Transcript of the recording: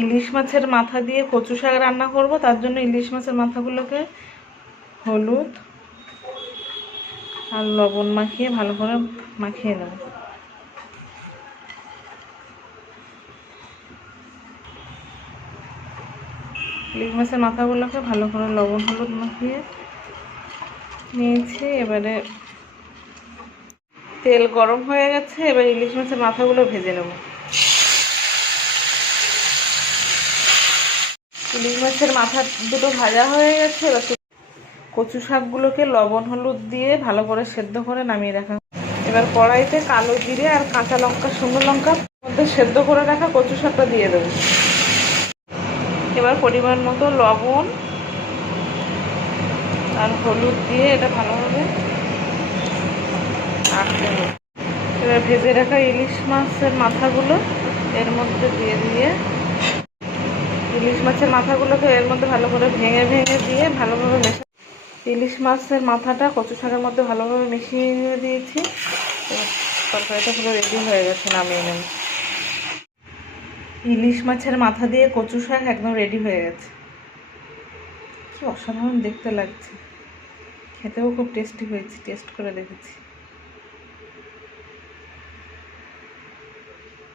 ইলিশ মাছের মাথা দিয়ে কচু শাক রান্না করব। তার জন্য ইলিশ মাছের মাথাগুলোকে হলুদ আর লবণ মাখিয়ে ভালো করে মাখিয়ে নেব। ইলিশ মাছের মাথাগুলোকে ভালো করে লবণ হলুদ মাখিয়ে নিয়েছি। এবারে তেল গরম হয়ে গেছে, এবার ইলিশ মাছের মাথাগুলো ভেজে নেব। ইলিশ মাছের মাথা দুটো ভাজা হয়ে গেছে। এবার কচু শাকগুলোকে লবণ হলুদ দিয়ে ভালো করে সেদ্ধ করে নামিয়ে রাখা। এবার কড়াইতে কালো জিরে আর কাঁচা লঙ্কা, শুকনো লঙ্কা মধ্যে সেদ্ধ করে রাখা কচু শাকটা দিয়ে দেবো। এবার পরিমাণ মতো লবণ আর হলুদ দিয়ে এটা ভালোভাবে আঁকতে হবে। এবার ভেজে রাখা ইলিশ মাছের মাথাগুলো এর মধ্যে দিয়ে ইলিশ মাছের মাথাগুলোকে এর মধ্যে ভালো করে ভেঙে দিয়ে ভালোভাবে মেশা। ইলিশ মাছের মাথাটা কচু শাকের মধ্যে ভালোভাবে মিশিয়ে দিয়েছি। তরকারিটা পুরো রেডি হয়ে গেছে, নামিয়ে নেব। ইলিশ মাছের মাথা দিয়ে কচু শাক একদম রেডি হয়ে গেছে। কি অসাধারণ দেখতে লাগছে, খেতেও খুব টেস্টি হয়েছে, টেস্ট করে দেখেছি।